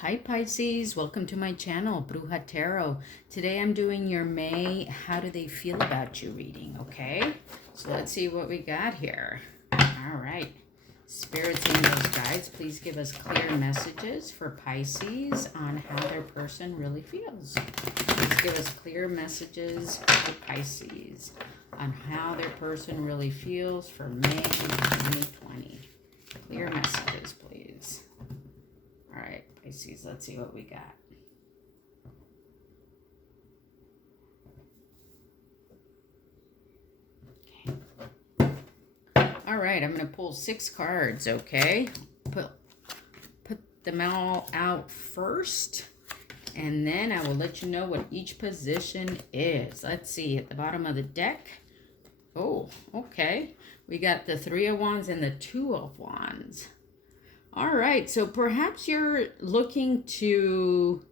Hi Pisces, welcome to my channel, Bruja Tarot. Today I'm doing your May How Do They Feel About You reading, okay? So let's see what we got here. All right. Spirits, angels, guides, please give us clear messages for Pisces on how their person really feels. Please give us clear messages for Pisces on how their person really feels for May 2020. Clear messages, please. All right, Pisces, let's see what we got. Okay. All right, I'm going to pull 6 cards, okay? Put them all out first, and then I will let you know what each position is. Let's see, at the bottom of the deck. Oh, okay. We got the 3 of Wands and the 2 of Wands. All right, so perhaps you're looking to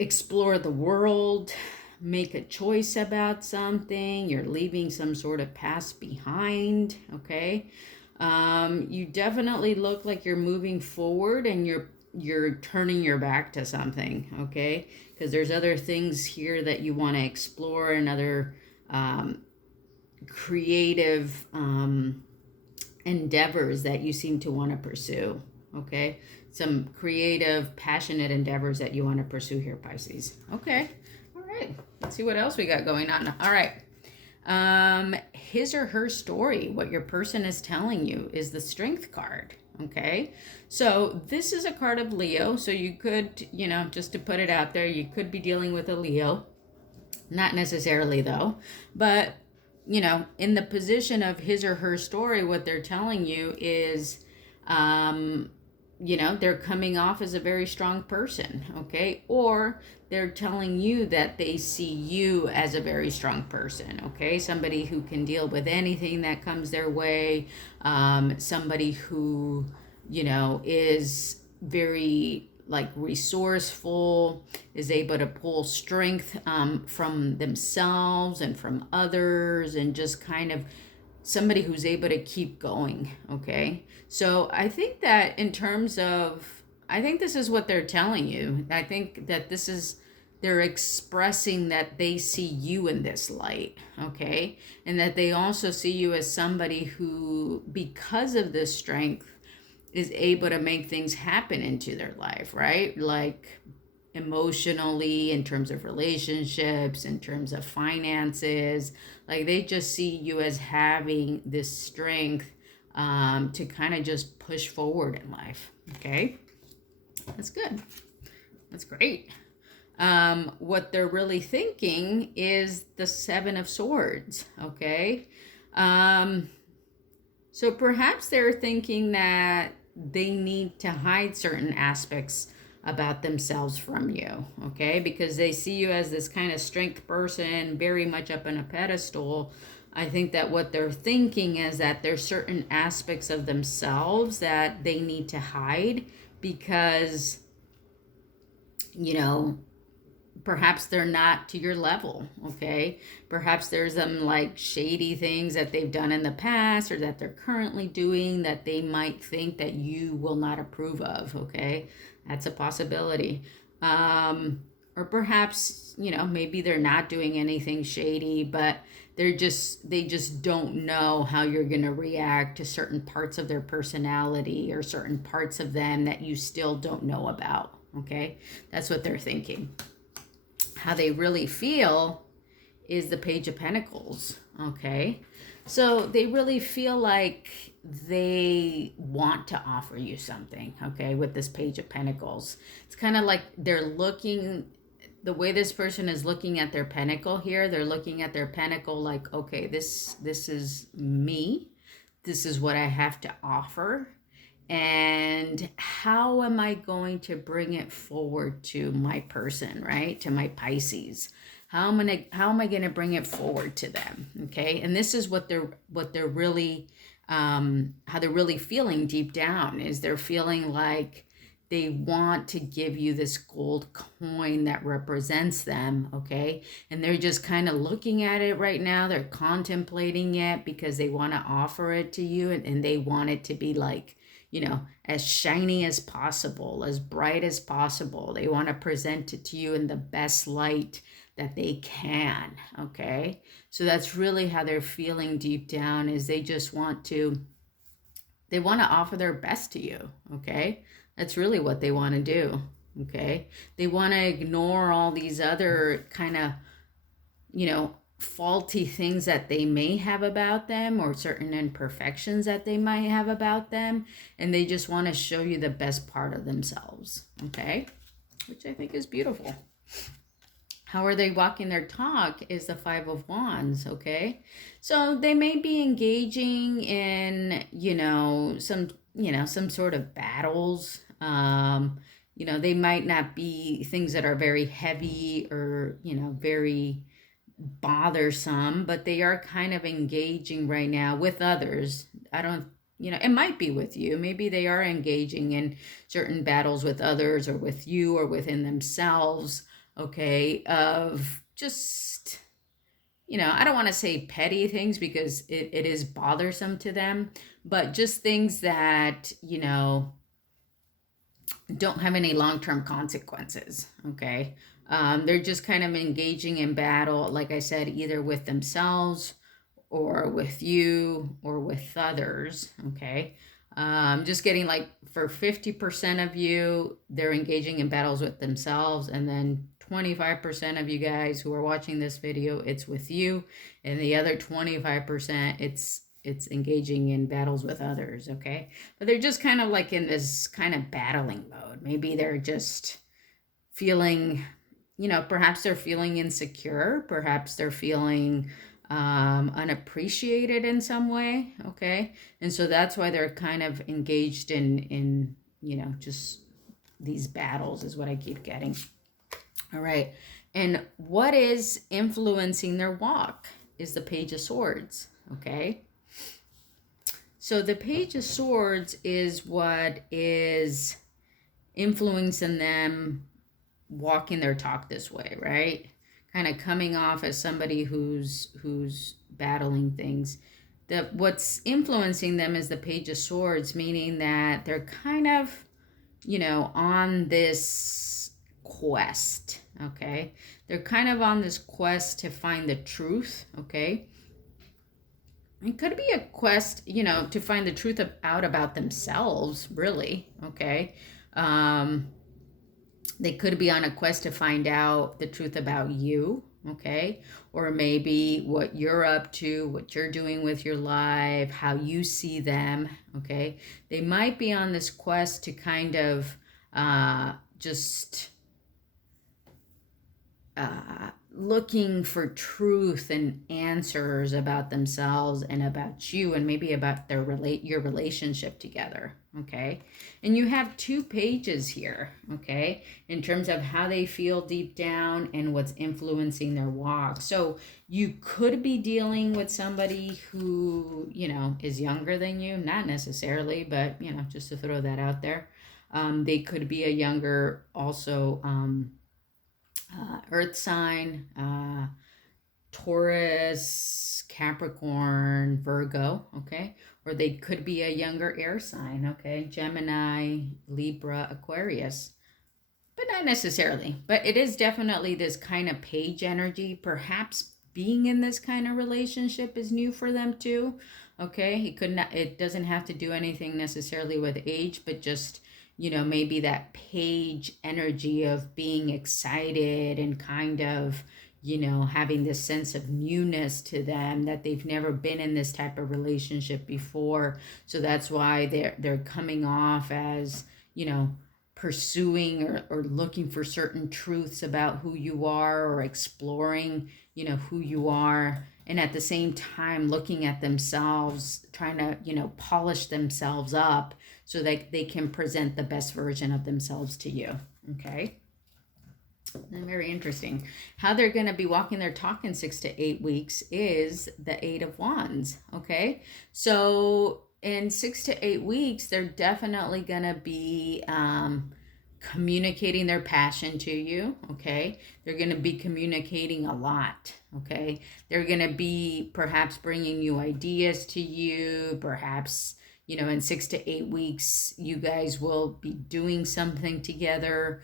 explore the world, make a choice about something, you're leaving some sort of past behind, okay? You definitely look like you're moving forward and you're turning your back to something, okay? Because there's other things here that you want to explore and other creative endeavors that you seem to want to pursue, okay? Some creative, passionate endeavors that you want to pursue here, Pisces. Okay, all right. Let's see what else we got going on. All right. His or her story, what your person is telling you, is the Strength card, okay? So this is a card of Leo, so you could, just to put it out there, you could be dealing with a Leo. Not necessarily, though, but in the position of his or her story, what they're telling you is, they're coming off as a very strong person, okay? Or they're telling you that they see you as a very strong person, okay? Somebody who can deal with anything that comes their way, somebody who, is very resourceful, is able to pull strength from themselves and from others, and just kind of somebody who's able to keep going, okay? So I think that I think this is what they're telling you. I think that they're expressing that they see you in this light, okay? And that they also see you as somebody who, because of this strength, is able to make things happen into their life, right? Like emotionally, in terms of relationships, in terms of finances. Like they just see you as having this strength to kind of just push forward in life, okay? That's good. That's great. What they're really thinking is the 7 of Swords, okay? So perhaps they're thinking that they need to hide certain aspects about themselves from you, okay? Because they see you as this kind of strength person, very much up on a pedestal. I think that what they're thinking is that there's certain aspects of themselves that they need to hide because, perhaps they're not to your level, okay? Perhaps there's some shady things that they've done in the past or that they're currently doing that they might think that you will not approve of, okay? That's a possibility. Or perhaps, maybe they're not doing anything shady, but they just don't know how you're going to react to certain parts of their personality or certain parts of them that you still don't know about, okay? That's what they're thinking. How they really feel is the Page of Pentacles, okay? So they really feel like they want to offer you something, okay, with this Page of Pentacles. It's kind of like they're looking, the way this person is looking at their pentacle here, they're looking at their pentacle like, okay, this is me. This is what I have to offer. And how am I going to bring it forward to my person, right? To my Pisces. How am I going to bring it forward to them? Okay. And this is what they're really, how they're really feeling deep down, is they're feeling like they want to give you this gold coin that represents them, okay? And they're just kind of looking at it right now. They're contemplating it because they want to offer it to you, and they want it to be like, as shiny as possible, as bright as possible. They want to present it to you in the best light that they can, okay? So that's really how they're feeling deep down, is they want to offer their best to you, okay? That's really what they want to do, okay? They want to ignore all these other kind of, faulty things that they may have about them, or certain imperfections that they might have about them, and they just want to show you the best part of themselves, okay? Which I think is beautiful. How are they walking their talk is the Five of Wands, okay? So they may be engaging in, some sort of battles. They might not be things that are very heavy or, very bothersome, but they are kind of engaging right now with others. It might be with you. Maybe they are engaging in certain battles with others, or with you, or within themselves, okay, of just, I don't want to say petty things, because it is bothersome to them, but just things that, don't have any long-term consequences, okay? They're just kind of engaging in battle, like I said, either with themselves, or with you, or with others, okay? Just getting like, for 50% of you, they're engaging in battles with themselves, and then 25% of you guys who are watching this video, it's with you, and the other 25%, it's engaging in battles with others, okay? But they're just kind of like in this kind of battling mode. Maybe they're just feeling, perhaps they're feeling insecure, perhaps they're feeling unappreciated in some way, okay? And so that's why they're kind of engaged in just these battles, is what I keep getting. All right. And what is influencing their walk is the Page of Swords, okay? So the Page of Swords is what is influencing them walking their talk this way, right? Kind of coming off as somebody who's battling things. What's influencing them is the Page of Swords, meaning that they're kind of, on this quest, okay? They're kind of on this quest to find the truth, okay? It could be a quest, to find the truth out about themselves, really, okay? They could be on a quest to find out the truth about you, okay? Or maybe what you're up to, what you're doing with your life, how you see them, okay? They might be on this quest to kind of just looking for truth and answers about themselves and about you, and maybe about your relationship together, okay? And you have two pages here, okay, in terms of how they feel deep down and what's influencing their walk. So you could be dealing with somebody who, is younger than you, not necessarily, but, just to throw that out there. They could be a younger, also, earth sign, Taurus, Capricorn, Virgo, okay? Or they could be a younger air sign, okay? Gemini, Libra, Aquarius. But not necessarily. But it is definitely this kind of page energy. Perhaps being in this kind of relationship is new for them too, okay? It doesn't have to do anything necessarily with age, but just, maybe that page energy of being excited and kind of, having this sense of newness to them, that they've never been in this type of relationship before. So that's why they're coming off as, pursuing or looking for certain truths about who you are, or exploring, who you are. And at the same time, looking at themselves, trying to, polish themselves up so that they can present the best version of themselves to you, okay? And very interesting. How they're going to be walking their talk in 6 to 8 weeks is the Eight of Wands, okay? So in 6 to 8 weeks, they're definitely going to be communicating their passion to you, okay? They're going to be communicating a lot, okay? They're going to be perhaps bringing you ideas to you, perhaps, in 6 to 8 weeks, you guys will be doing something together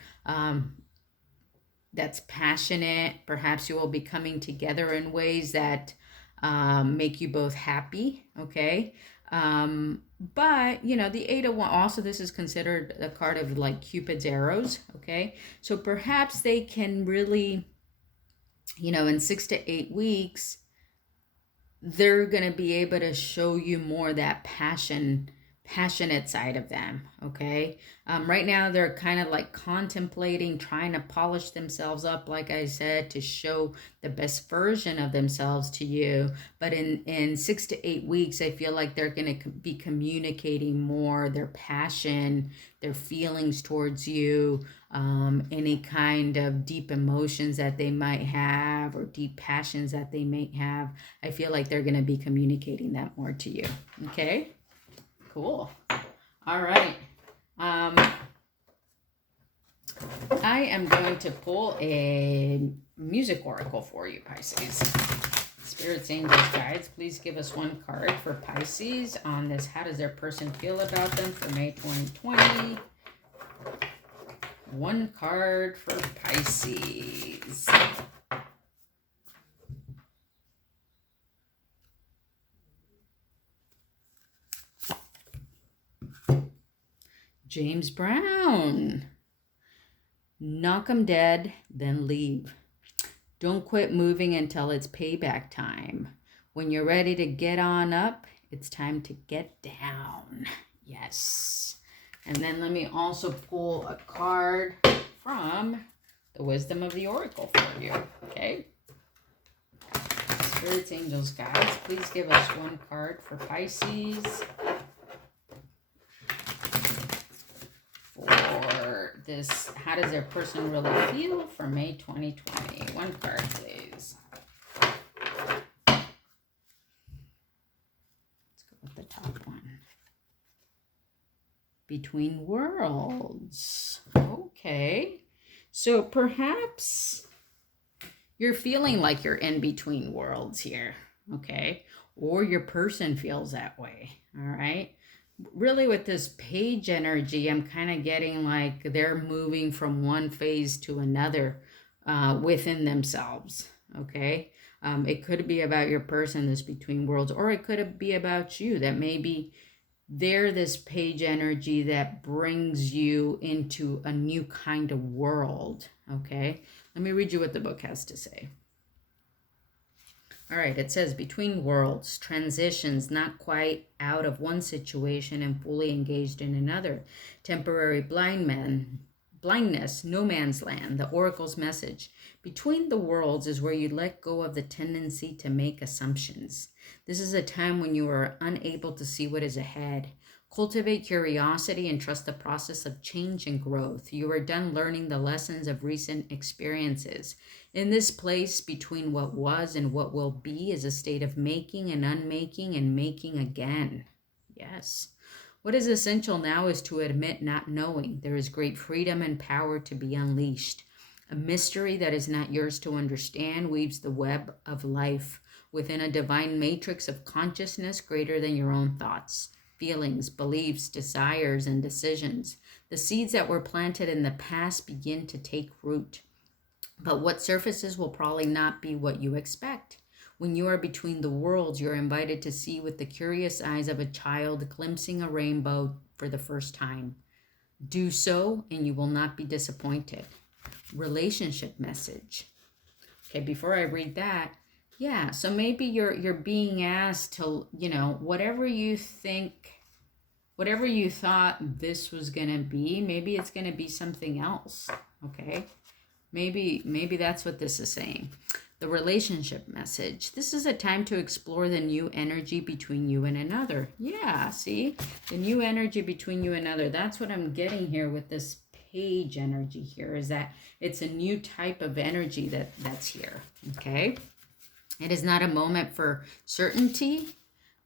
that's passionate. Perhaps you will be coming together in ways that make you both happy, okay? But, the Eight of Wands, also this is considered a card of like Cupid's arrows, okay? So perhaps they can really, in 6 to 8 weeks, they're going to be able to show you more that passionate side of them, okay? Right now, they're kind of like contemplating, trying to polish themselves up, like I said, to show the best version of themselves to you. But in 6 to 8 weeks, I feel like they're going to be communicating more their passion, their feelings towards you, any kind of deep emotions that they might have or deep passions that they may have. I feel like they're going to be communicating that more to you, okay? Cool. All right. I am going to pull a music oracle for you, Pisces. Spirits, angels, guides, please give us one card for Pisces on this. How does their person feel about them for May 2020? One card for Pisces. James Brown. Knock 'em dead, then leave. Don't quit moving until it's payback time. When you're ready to get on up, it's time to get down. Yes. And then let me also pull a card from the Wisdom of the Oracle for you. Okay. Spirits, angels, guides, please give us one card for Pisces. For this, how does their person really feel for May 2020? One card, please. Let's go with the top one. Between worlds. Okay. So perhaps you're feeling like you're in between worlds here. Okay. Or your person feels that way. All right. Really with this page energy, I'm kind of getting like they're moving from one phase to another within themselves. Okay. It could be about your person, this between worlds, or it could be about you, that maybe they're this page energy that brings you into a new kind of world. Okay. Let me read you what the book has to say. All right, it says, between worlds, transitions, not quite out of one situation and fully engaged in another. Temporary blindness, no man's land, the oracle's message. Between the worlds is where you let go of the tendency to make assumptions. This is a time when you are unable to see what is ahead. Cultivate curiosity and trust the process of change and growth. You are done learning the lessons of recent experiences. In this place between what was and what will be is a state of making and unmaking and making again. Yes. What is essential now is to admit not knowing. There is great freedom and power to be unleashed. A mystery that is not yours to understand weaves the web of life within a divine matrix of consciousness greater than your own thoughts, feelings, beliefs, desires, and decisions. The seeds that were planted in the past begin to take root. But what surfaces will probably not be what you expect. When you are between the worlds, you're invited to see with the curious eyes of a child glimpsing a rainbow for the first time. Do so, and you will not be disappointed. Relationship message. Okay, before I read that, yeah, so maybe you're being asked to, whatever you thought this was going to be, maybe it's going to be something else, okay? Maybe that's what this is saying. The relationship message. This is a time to explore the new energy between you and another. Yeah, see? The new energy between you and another. That's what I'm getting here with this page energy here, is that it's a new type of energy that's here, okay? It is not a moment for certainty,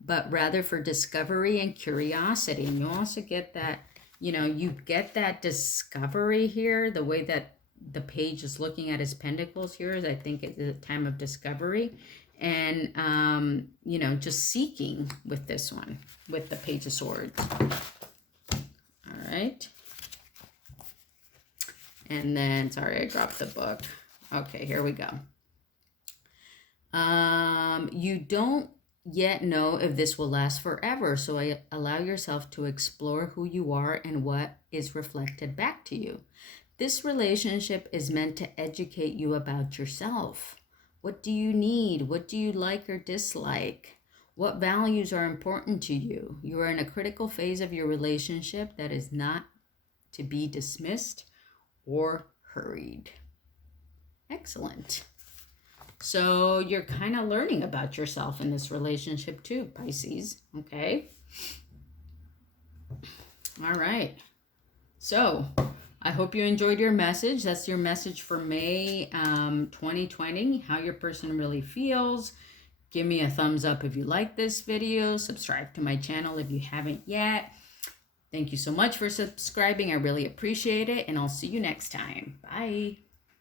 but rather for discovery and curiosity. And you also get that, you get that discovery here, the way that the page is looking at his pentacles here is, I think it's a time of discovery. and, you know, just seeking with this one, with the Page of Swords. All right. And then, sorry, I dropped the book. Okay, here we go. You don't yet know if this will last forever, so allow yourself to explore who you are and what is reflected back to you. This relationship is meant to educate you about yourself. What do you need? What do you like or dislike? What values are important to you? You are in a critical phase of your relationship that is not to be dismissed or hurried. Excellent. So you're kind of learning about yourself in this relationship too, Pisces. Okay. All right. So I hope you enjoyed your message. That's your message for May 2020, how your person really feels. Give me a thumbs up if you like this video. Subscribe to my channel if you haven't yet. Thank you so much for subscribing. I really appreciate it. And I'll see you next time. Bye.